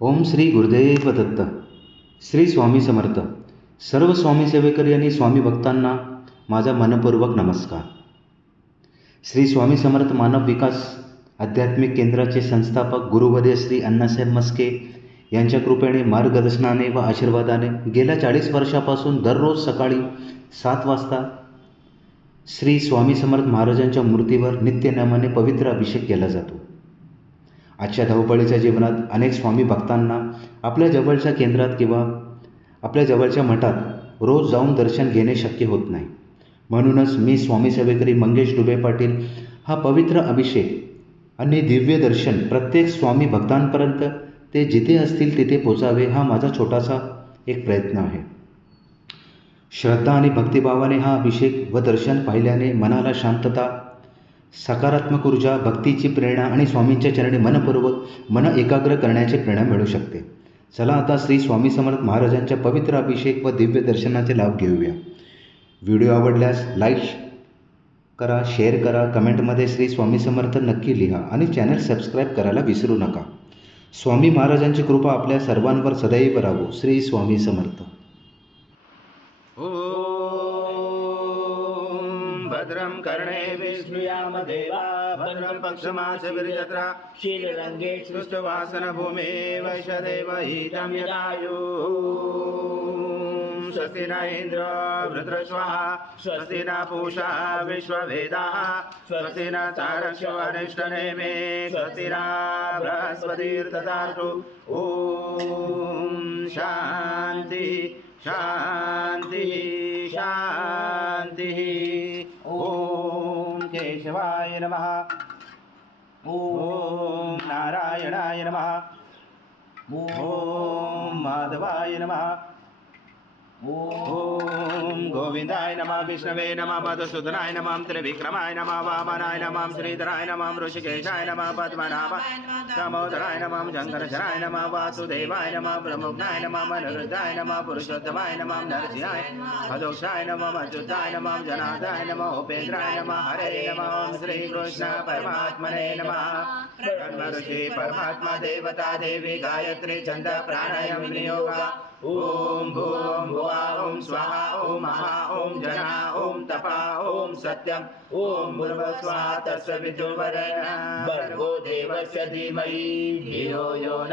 ओम श्री गुरुदेव दत्त. श्री स्वामी समर्थ. सर्व स्वामी सेवेकरी आणि स्वामी भक्तांना माझा मनपूर्वक नमस्कार. श्री स्वामी समर्थ मानव विकास आध्यात्मिक केंद्राचे संस्थापक गुरुवर्य श्री अण्णासाहेब मस्के यांच्या कृपेने, मार्गदर्शनाने व आशीर्वादाने गेल्या 40 वर्षापासून दररोज सकाळी 7 वाजता श्री स्वामी समर्थ महाराजांच्या मूर्तीवर नित्यनेमाने पवित्र अभिषेक केला जातो. आजच्या धावपळीच्या जीवनात अनेक स्वामी भक्तांना आपल्या जवळच्या केंद्रात किंवा आपल्या जवळच्या मठात रोज जाऊन दर्शन घेणे शक्य होत नाही. म्हणूनच मी स्वामी सेवेकरी मंगेश डुबे पाटील हा पवित्र अभिषेक आणि दिव्य दर्शन प्रत्येक स्वामी भक्तांपर्यंत ते जिथे असतील तिथे पोचावे हा माझा छोटासा एक प्रयत्न आहे. श्रद्धा आणि भक्तिभावाने हा अभिषेक व दर्शन पाहिल्याने मनाला शांतता, सकारात्मक ऊर्जा, भक्तीची प्रेरणा आणि स्वामींच्या चरणी मन एकाग्र करण्याची प्रेरणा मिळू शकते. चला आता श्री स्वामी समर्थ महाराजांच्या पवित्र अभिषेक व दिव्य दर्शनाचे लाभ घेऊया. व्हिडिओ आवडल्यास लाईक करा, शेअर करा, कमेंटमध्ये श्री स्वामी समर्थ नक्की लिहा आणि चॅनल सबस्क्राईब करायला विसरू नका. स्वामी महाराजांची कृपा आपल्या सर्वांवर सदैव राहो. श्री स्वामी समर्थ. भद्रं कर्णे श्रूयाम देवा भद्रं पक्षमासविर्यत्रा शीलरङ्गे सृष्टवासनभूमे वैशदेव हितं यदायुः. स्वस्ति न इन्द्र वृत्रश्वाहा स्वस्ति न पूषा विश्ववेदाः स्वस्ति न तारक्षो अरिष्टनेमे स्वस्ति न बृहस्पतिर्दधातु. ॐ शान्ति शान्ति शान्तिः. ॐ केशवाय नमः. ॐ नारायणाय नमः. ॐ माधवाय नमः. ॐ गोविंदाय नमः. विष्णवे नमः. मधुसूदनाय नमः. त्रिविक्रमाय नमः. वामनाय नमः. श्रीधराय नमः. ऋषिकेशाय नमः. पद्मनाभाय दामोदराय नमः. शंकरचराय नमः. वासुदेवाय नमः. प्रमुखाय नमः. अनिरुद्धाय नमः. पुरुषोत्तमाय नमः. नरसिंहाय अधोक्षाय नमः. अच्युताय नमः. जनार्दनाय नमः. उपेन्द्राय नमः. हरे नमः. ओम श्री कृष्ण परमात्मने नमः. ब्रह्म ऋषि परमात्मा देवता देवी गायत्री छंद प्राणायाम नियोगा. ओम भूम भुवा ओम स्वाहा ओम महा ओम जना ओम तपा ओम सत्यम ओम भूर्भुवस्वाहा तत्सवितुर्वरेण्यं भर्गो देवस्य धीमहि धियो यो न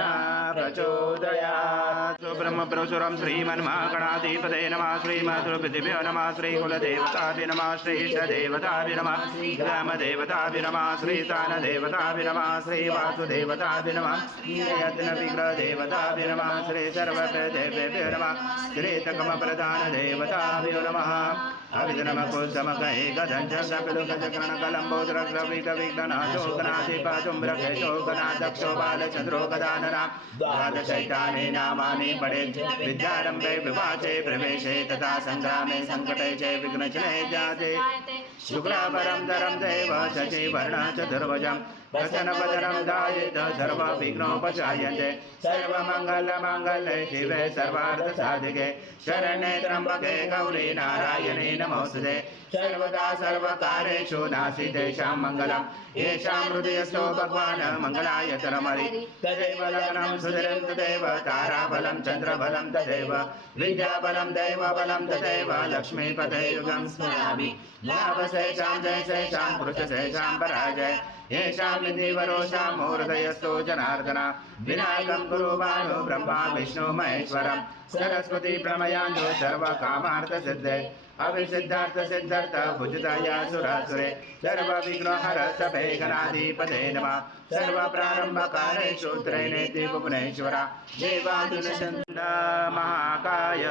प्रचोदयात्. ब्रह्म परशुराम श्रीमन्महागणाधिपते नमः. श्रीमातृपृथिभ्यो नमः. श्रीकुलदेवताभ्यो नमः. श्रीष्टदेवताभ्यो नमः. ग्रामदेवताभ्यो नमः. श्रीतानदेवताभ्यो नमः. श्रीवासुदेवताभ्यो नमः. श्रीयज्ञविग्रहदेवताभ्यो नमः. श्रीसर्वदेवेभ्यो नमः. श्रीतकमप्रधान देवताभ्यो नमः. अभिधनमकुसमकैकदञ्जलकलुकचक्रणकलम्बोदरग्रविकविघ्ननाशोकनाधिपातुम्ब्रकेशोकनादक्षो बालचन्द्रो गदानना द्वादशैतानि पठेत्. विद्यारम्भे विवाचे प्रवेशे तथा संग्रामे संकटे च विघ्नचने जाते. शुक्लाभरं धरं देव शशिवर्ण चतुर्भुजं प्रसन्नवदनं ध्यायेत् सर्वविघ्नोपशायन्ते. सर्वमङ्गलमाङ्गल्ये शिवे सर्वार्थसाधिके शरण्ये त्र्यम्बके गौरी नारायणे नमोस्तुते. सर्वदा सर्वकार्येषु नास्ति मङ्गलं. येषां हृदयस्थो भगवान् मङ्गलायतनमरि. तदेव लग्नं सुधरं तदेव ताराबलं चन्द्रबलं तदेव विद्याबलं दैवबलं तदेव लक्ष्मीपते युगं स्मरामि. लाभशेषां जयशेषां पुरुषशेषां पराजय येषां निधिवरोषां हृदयस्थो जनार्दन. विनायकं कुरु भानु ब्रह्मा विष्णु महेश्वरं सरस्वती प्रमयाञ्जो सर्वकामार्थसिद्धे. अभिसिद्धार्थ सिद्धार्थ भुजदया सुरासुरे सर्वविघ्नहर सभे गणाधिपते नमः. सर्वप्रारम्भकारेषु त्रैनेति भुवनेश्वर देवादुनचन्द महाकाय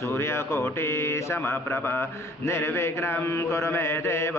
सूर्यकोटि समप्रभ निर्विघ्नं कुरु मे देव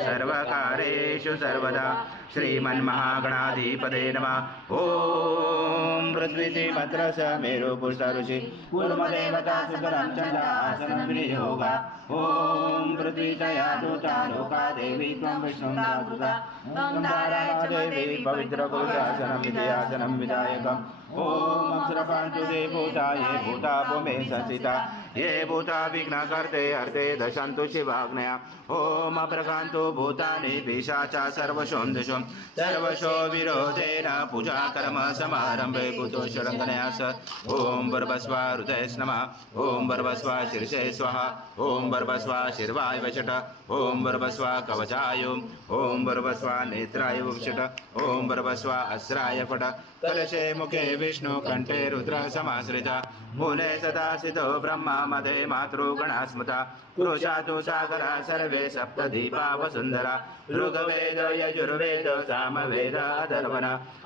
सर्वकार्येषु सर्वदा. श्रीमन्महागणाधिपते नमः. ॐ पृथ्वी मद्रस मेरु पुरुषऋषि कुर्मदेवता सुतरां चण्ड आसनं विनियोगा. ॐ पृथ्वी तया दूता लोका देवी त्वं विष्णुं दातुता. ॐ तारा देवी पवित्र पुरुषासनं विद्यासनं विधायकम्. ॐ अप्सरपान्तु ते भूता ये भूता भूमे संस्थिता ये भूता विघ्नकर्ते हर्ते दशन्तु शिवाग्नया ॐ अप्रकान्तु भूतानि पिशाचा सर्वशोऽन्दिशो सर्वशो विरोधेन पूजा कर्म समारम्भे भूतो शरङ्गनयास ॐ बर्भस्वा हृदयस् नमः ॐ बर्भस्वा शीर्षे स्वाहा ॐ बर्भस्वा शिर्वाय वषट ॐ बर्भस्वा कवचाय ॐ बर्भस्वा नेत्राय वक्षट ॐ बर्भस्वा अस्राय फट कलशे मुखे विष्णु कण्ठे रुद्र समाश्रिता मूले सदा सिद्धो ब्रह्मा मध्ये मातृगणा स्मृता पुरुषातु सागरा सर्वे सप्तदीपा वसुन्धरा ऋग्वेद यजुर्वेद सामवेद अथर्वण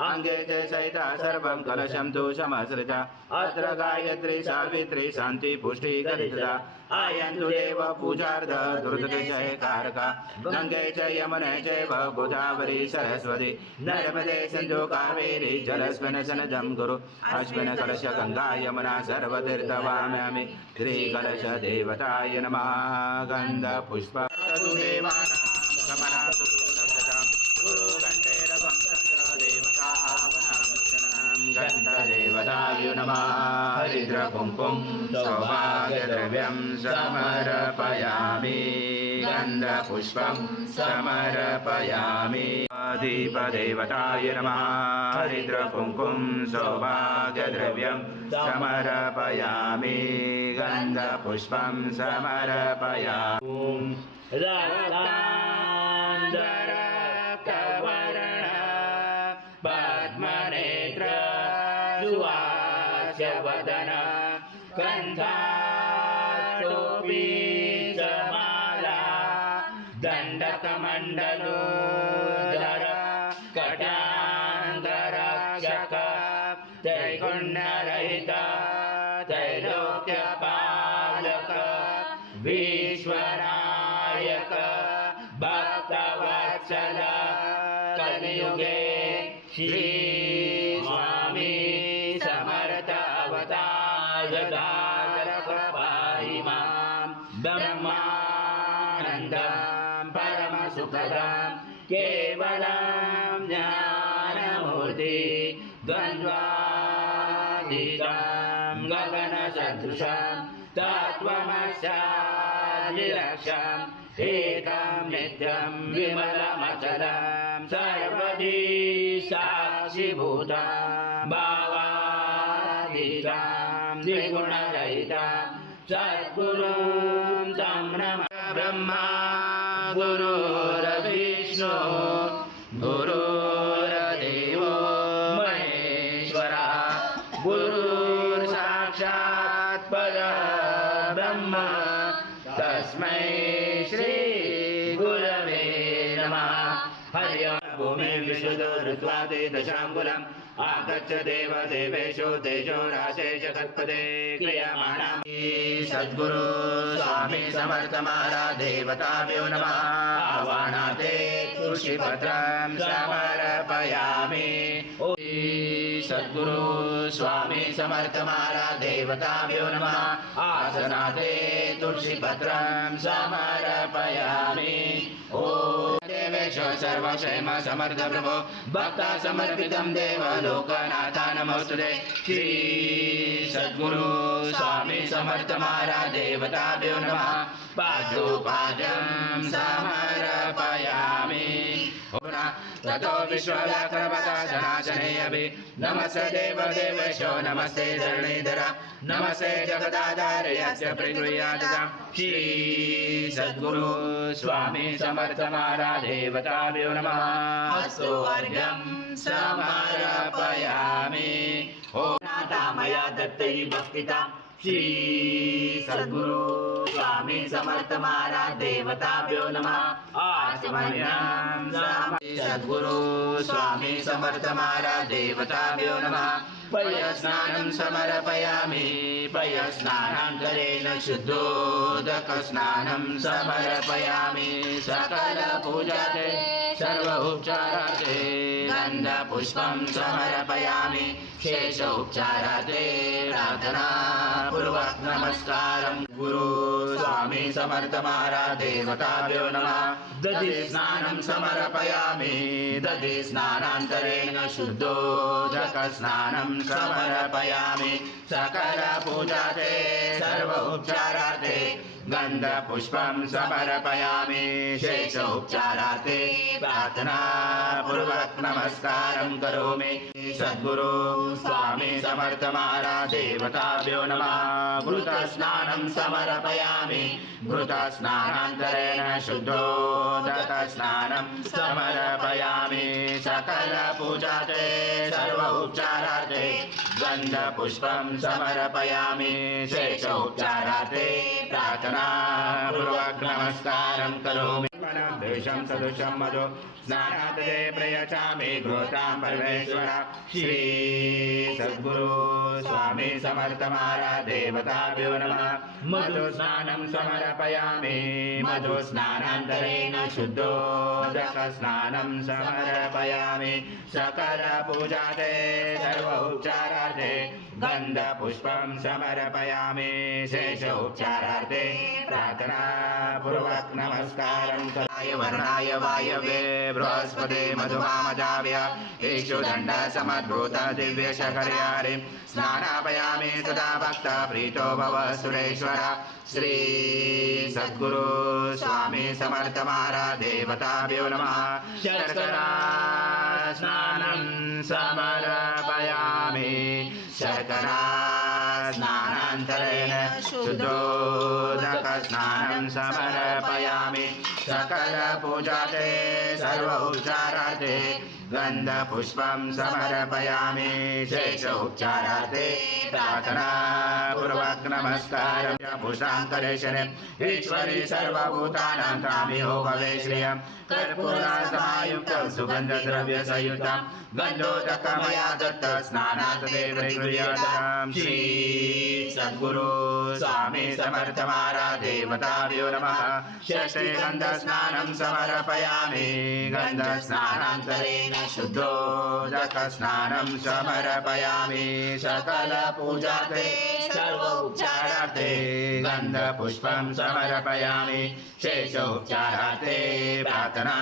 अङ्गे च सहिता सर्वं कलशं तु समाश्रिता अत्र गायत्री सावित्री शान्ति पुष्टि कलिता आयन्तु देव पूजार्थ दुर्दशयकारका गङ्गे च यमुने चैव गोदावरी सरस्वती नर्मदे सिन्धु कावेरी जलस्मिन् सन्निधं कुरु अस्मिन् कलश गङ्गा यमुना सर्वतीर्थवाम्यामि श्रीकलश देवताय नमः गन्ध पुष्प देवानां कमलातु रक्षतां गुरु गण्ठेरवं चन्द्र देवतावनां गन्धदेवताय नमः हरिद्र कुङ्कुम सौभाग्यद्रव्यं समर्पयामि गन्धपुष्पं समर्पयामि दीपदेवताय नमः हरिद्र कुङ्कुम सौभाग्यद्रव्यं समर्पयामि गन्धपुष्पं समर्पयामि रक्तांधरक्तवर्ण पद्मनेत्र सुवास्यवदन कन्धाटोपी समाला दण्डकमण्डलोदर कटाङ्गरक्षक त्रैगुण्यरहित त्रैलोक्यपालक विश्वनायक भक्तवत्सल कलियुगे श्री स्वामी समर्थ अवतार पाहि मां ब्रह्मानन्दं परमसुखदं केवलं ज्ञानमूर्ति द्वन्द्वातीतं गगनसदृशं तत्त्वमस्यादिलक्ष्यम् एकं नित्यं विमलमचलं सर्वदी साक्षिभूतं भावातीतं द्विगुणरहितं सद्गुरुं तं नमः ब्रह्मा गुरुर्विष्णु गुरुर्देवो महेश्वरः गुरुर्साक्षात् परब्रह्म तस्मै श्री गुरवे नमः हरि ओम भूमि विशुद्धऋत्वादे दशाङ्गुलम् आगच्छ देव देवेशो तेजो राशे जगत्पदे क्रियमाणां सद्गुरु स्वामी समर्थ महाराज देवताभ्यो नमः आह्वानाते तुलसीपत्रं समर्पयामि सद्गुरु स्वामी समर्थ महाराज देवताभ्यो नमः आसनाते तुलसीपत्रं समर्पयामि ॐ देवेश सर्वक्षेम समर्थ प्रभो भक्ता समर्पितं देव लोकनाथा नमोस्तुते श्री सद्गुरु स्वामी समर्थ महाराज देवताभ्यो नमः पादोपादं समर्पयामि ततो विश्वव्याकरवकाशनाशने अपि नमस्ते देवदेवेशो नमस्ते धरणीधर नमस्ते जगदाधार्यस्य प्रगृह्यादतां श्री सद्गुरु स्वामी समर्थ महाराज देवताभ्यो नमः अस्तु अर्घ्यं समर्पयामि ॐ नाथा मया दत्तै भक्तिता श्री सद्गुरु स्वामी समर्थ महाराज देवताभ्यो नमः आचमनीयं सद्गुरु स्वामी समर्थ महाराज देवताभ्यो नमः पयस्नानं समर्पयामि पयस्नानान्तरेण शुद्धोदकस्नानं समर्पयामि सकलपूजाते सर्व उपचाराते गन्धपुष्पं समर्पयामि शेष उपचाराते प्रार्थना पूर्वक नमस्कारं सद्गुरु स्वामी समर्थ महाराज देवताभ्यो नमः दधि स्नानं समर्पयामि दधि स्नानान्तरेण शुद्धोदक स्नानं समर्पयामि सकल पूजाते सर्व उपचाराते गन्धपुष्पं समर्पयामि शेष उपचाराते प्रार्थना पूर्वक नमस्कारं करोमि सद्गुरु स्वामी समर्थ महाराज देवताभ्यो नमः घृत स्नानं समर्पयामि घृत स्नानान्तरेण शुद्धोदक स्नानं समर्पयामि सकल पूजाते सर्व उपचाराते गन्धपुष्पं समर्पयामि शेष उपचाराते प्रार्थना पूर्वक नमस्कारं करोमि देशं सदृशं मधु स्नानात् ते प्रयचामि घृतां परमेश्वर श्री सद्गुरु स्वामी समर्थ महाराज देवताभ्यो नमः मधु स्नानं समर्पयामि मधु स्नानान्तरेण शुद्धोदक स्नानं समर्पयामि सकल पूजाते सर्व उपचाराते गन्धपुष्पं समर्पयामि शेष उपचाराते प्रार्थना पूर्वक नमस्कारं कराय वर्णाय वायवे बृहस्पते मधुमामजाव्य इक्षुदण्ड समद्भूत दिव्य शकर्यारे स्नानापयामि सदा भक्त प्रीतो भव सुरेश्वर श्री सद्गुरु स्वामी समर्थ महाराज देवताभ्यो नमः शर्करा स्नानं समर्पयामि शर्करा स्नानान्तरेण शुद्धोदक स्नानं समर्पयामि सकल पूजाते सर्व उपचाराते गन्धपुष्पं समर्पयामि शेष उपचाराते प्रार्थना पूर्वक नमस्कारं पुष्टाङ्करेशने ईश्वरी सर्वभूतानां तामिहो भवे श्रियं कर्पूरासमायुक्तं सुगन्धद्रव्यसंयुतं गन्धोदकमया दत्त स्नानात् ते गृह्यातां श्री सद्गुरु स्वामी समर्थ महाराज देवताभ्यो नमः षष्ठे गन्धस्नानं समर्पयामि गन्धस्नानान्तरेण शुद्धोदक स्नानं समर्पयामि सकल पूजाते सर्व उपचाराते गन्धपुष्पं समर्पयामि शेष उपचाराते प्रार्थना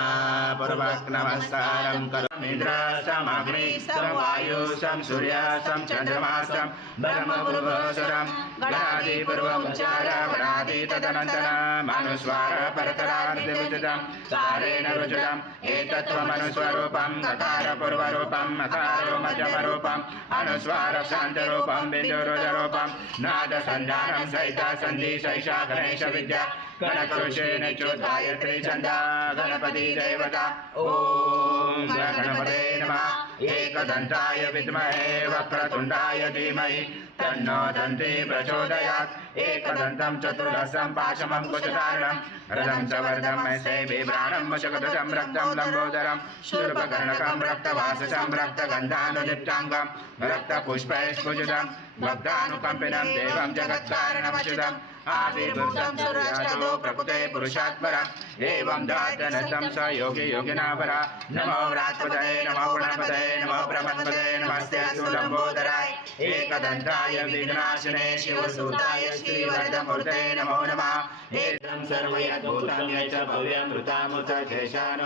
पूर्वक नमस्कारं करोमि इंद्रासं अग्निसं वायुसं सूर्यासं चन्द्रमासं ब्रह्मपूर्वसरं गणादिपूर्वमुच्चार गणादि तदनन्तरम् अनुस्वार परतरादिमुचितं सारेण रुचितम् एतत्त्वमनुस्वरूपं गकारपूर्वरूपं अकारो मध्यमरूपम् अनुस्वार शान्तरूपं बिन्दुरुजरूपं नादसन्धानं सहिता सन्धि सैषा गणेश विद्या गणकरुषेण चोद्गायत्री छन्दा गणपति देवता ॐ गणपते नमः एकदन्ताय विद्महे वक्रतुण्डाय धीमहि तन्नो दन्ती प्रचोदयात् एकदन्तं चतुर्दशं पाशमं कुशधारणं रथं च वर्धं मैसे बिभ्राणं वशकदशं रक्तं लम्बोदरं शूर्पकर्णकं रक्तवाससं रक्तगन्धानुलिप्ताङ्गं रक्तपुष्पैस्फुजितं भक्तानुकम्पिनं देवं जगत्कारणमच्युतम् आविर्भूतं सूर्यास्तो प्रकृते पुरुषात्परम् एवं दातनतं स योगी योगिनापरा नमो व्रात्पतये नमो गुणपतये नमो ब्रह्मपतये नमस्ते सुलम्बोदराय एकदन्ताय विघ्नाशिने शिवसूताय श्रीवरदमूर्ते नमो नमः एतं सर्वयद्भूतं यच्च भव्यमृतामृत शेषान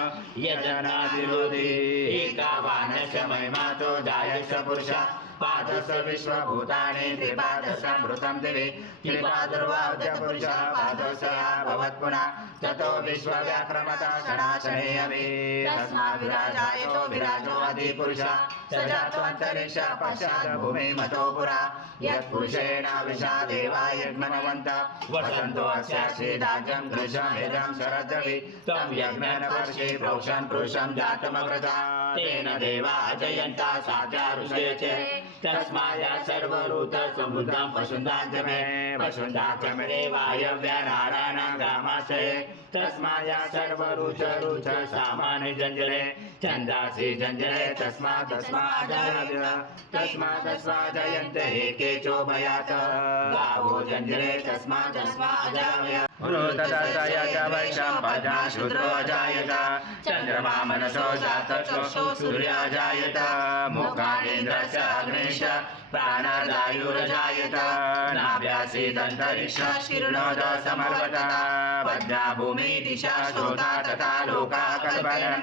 यजनादिरोधि एकावानस्य महिमातो जायस्य पुरुषः पादस विश्वभूतानि त्रिपादसमृतं दिवि त्रिपादुर्वाद्यपुरुषः पादोऽसया भवत्पुनः ततो विश्वव्याक्रमता शनाशनेयमे तस्माद् विराजायतो विराजो अधिपुरुषः स जातोऽन्तरिक्ष पश्चात् भूमिमतो पुरा यत्पुरुषेण विशा देवा यज्ञमवन्तः वसन्तो अस्यासीदाजं दृशमेदं शरद्रवि तं यज्ञेन वर्षे प्रोक्षन् पुरुषं जातमग्रता तेन देवा अजयन्ता सात्या ऋषये तस्माया सर्वरूत समुद्रं वसुन्धाचमे वसुन्धाचमे वायव्या नारायणं ग्रामाशये तस्माया सर्वरुच रुच सामान्य जंजरे छन्दासि जंजरे तस्मात् जयन्ते केचो भयात् गावो जंजरे तस्मात् वृतदशय च वैश्यं प्रजा शूद्रो जायत चन्द्रमा मनसो जातश्लो सूर्य जायत मुखादिन्द्रश्च अग्निश्च प्राणर्वायुर्जायत नाभ्यासीदन्तरिक्ष शिरोद समर्पत पद्मा भूमि दिशा श्रोता तथा लोका कल्पनं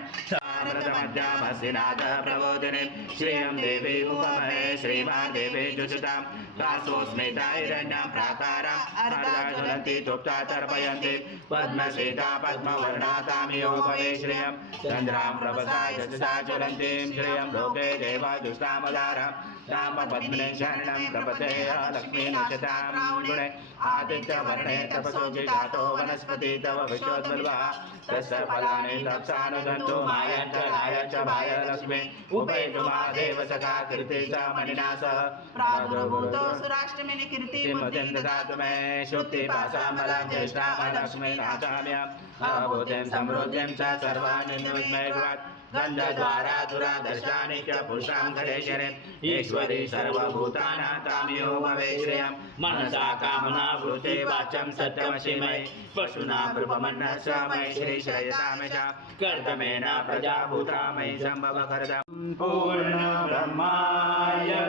मध्यामस्तिनाथ प्रबोधिनी श्रियं देवी उपमहे श्रीमान् देवी जुषुतां दासोऽस्मिताैरण्यां प्राकाराम् अर्धाज्वलन्ति तुप्ता तर्पयन्ति पद्मश्वेता पद्मवर्णा तामियो भवे श्रियं चन्द्रां प्रभसा यशसा ज्वलन्तीं श्रियं लोके देवा दुष्टामदारं राम पद्मने शरणं प्रपदे लक्ष्मी नक्षतां गुणे आदित्यवर्णे तपसो जिजातो वनस्पति तव विश्वोद्बल्वः तस्य फलानि तप्सानुदन्तो मायञ्च नायञ्च भाय लक्ष्मी उभयतु महादेव सखा कीर्ति च मणिना सह प्रादुर्भूतो सुराष्टमिनि कीर्तिमतिं ददातु मे शुक्तिपाशामलं ज्येष्ठां लक्ष्मी नाचाम्यहम् अभूतिं समृद्धिं च सर्वाणि निर्विघ्नै कुर्यात् गन्धद्वारा दुरादर्शानि च पुरुषां खडेशरे ईश्वरी सर्वभूतानां तामियो भवे श्रियं मनसा कामना वृत्ति वाचं सत्यमशिमय पशुना प्रपमन्नस्य मयि श्रीश्रयतामि च कर्तमेन प्रजाभूता मयि सम्भव कर्तम् पूर्णब्रह्माय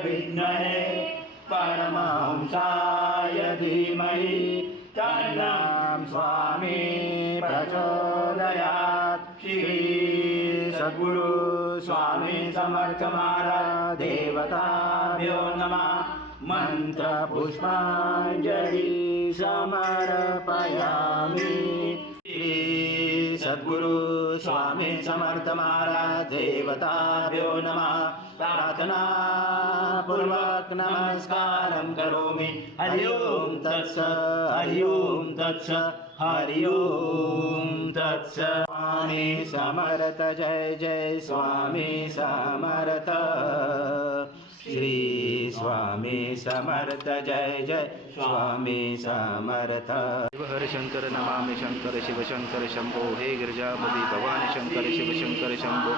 विद्महे परमहंसाय धीमहि तन्नं स्वामी प्रचोदयात् श्री सद्गुरु स्वामी समर्थ महाराज देवताभ्यो नमः मंत्र पुष्पांजलि समर्पयामि श्री सद्गुरु स्वामी समर्थ महाराज देवताभ्यो नमः प्रार्थना पूर्वक नमस्कारं करोमि हरि ओम तत्स हरि ओम तत्स हरि ओम तत्स स्वामी समर्थ जय जय स्वामी समर्थ श्री स्वामी समर्थ जय जय स्वामी समर्थ शिव हर शंकर नमामि शंकर शिव शंकर शंभो हे गिरिजापति भवानी शंकर शिव शंकर शंभो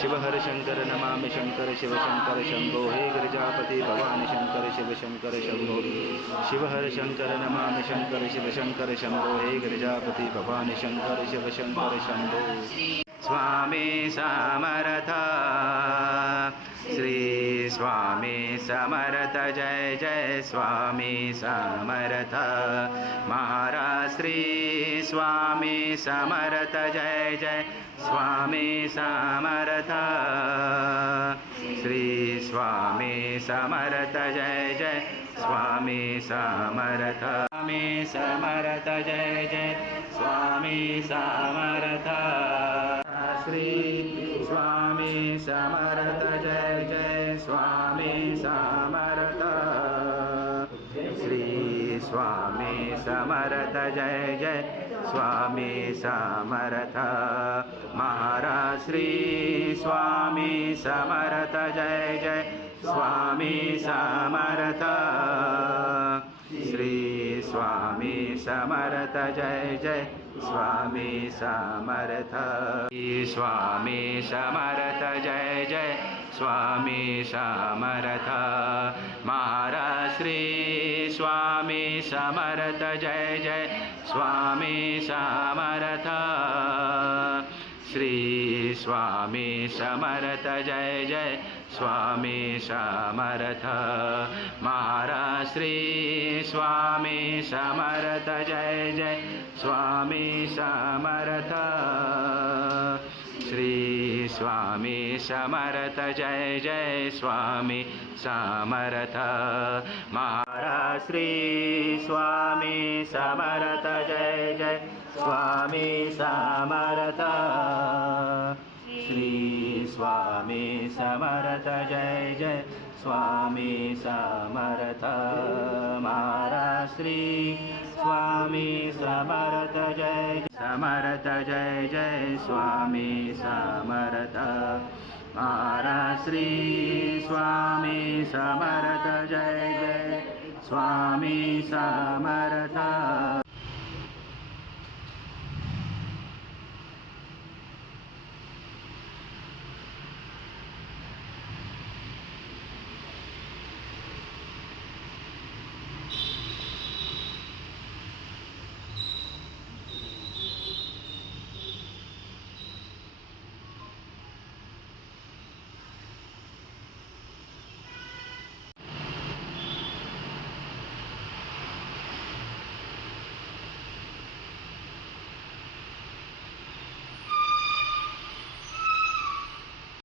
शिव हर शंकर नमामि शंकर शिव शंकर शंभो हे गिरिजापति भवानी शंकर शिव शंकर शंभो शिव हर शंकर नमामि शंकर शिव शंकर शंभो हे गिरिजापति भवानी शंकर शिव शंकर शंभो स्वामी समर्थ श्री स्वामी समर्थ जय जय स्वामी समर्थ महाराज श्री स्वामी समर्थ जय जय स्वामी समर्थ श्री स्वामी समर्थ जय जय स्वामी समर्थ स्वामी समर्थ जय जय स्वामी समर्थ श्री स्वामी समर्थ जय जय स्वामी समर्थ श्री स्वामी समर्थ जय जय स्वामी समर्थ महाराज श्री स्वामी समर्थ जय जय स्वामी समर्थ श्री स्वामी समर्थ जय जय स्वामी समर्थ श्री स्वामी समर्थ जय जय स्वामी समर्थ महाराज श्री स्वामी समर्थ जय जय स्वामी समर्थ श्री स्वामी समर्थ जय जय स्वामी समर्थ महाराज श्री स्वामी समर्थ जय जय स्वामी समर्थ श्री स्वामी समर्थ जय जय स्वामी समर्थ महाराज श्री स्वामी समर्थ जय जय स्वामी समर्थ श्री स्वामी समर्थ जय जय स्वामी समर्थ महाराज श्री स्वामी समर्थ जय जय स्वामी समर्थ महाराज श्री स्वामी समर्थ जय जय स्वामी समर्थ